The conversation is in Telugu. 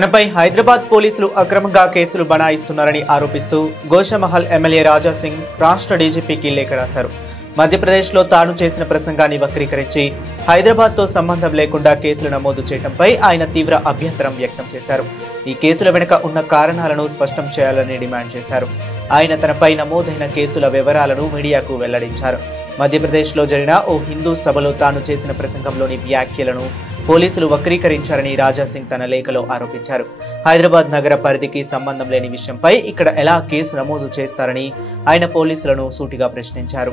తనపై హైదరాబాద్ పోలీసులు అక్రమంగా కేసులు బనాయిస్తున్నారని ఆరోపిస్తూ గోషామహల్ ఎమ్మెల్యే రాజా సింగ్ రాష్ట్ర డీజీపీకి లేఖ రాశారు. మధ్యప్రదేశ్లో తాను చేసిన ప్రసంగాన్ని వక్రీకరించి హైదరాబాద్తో సంబంధం లేకుండా కేసులు నమోదు చేయడంపై ఆయన తీవ్ర అభ్యంతరం వ్యక్తం చేశారు. ఈ కేసుల వెనుక ఉన్న కారణాలను స్పష్టం చేయాలని డిమాండ్ చేశారు. ఆయన తనపై నమోదైన కేసుల వివరాలను మీడియాకు వెల్లడించారు. మధ్యప్రదేశ్లో జరిగిన ఓ హిందూ సభలో తాను చేసిన ప్రసంగంలోని వ్యాఖ్యలను పోలీసులు వక్రీకరించారని రాజా సింగ్ తన లేఖలో ఆరోపించారు. హైదరాబాద్ నగర పరిధికి సంబంధం లేని విషయంపై ఇక్కడ ఎలా కేసు నమోదు చేస్తారని ఆయన పోలీసులను సూటిగా ప్రశ్నించారు.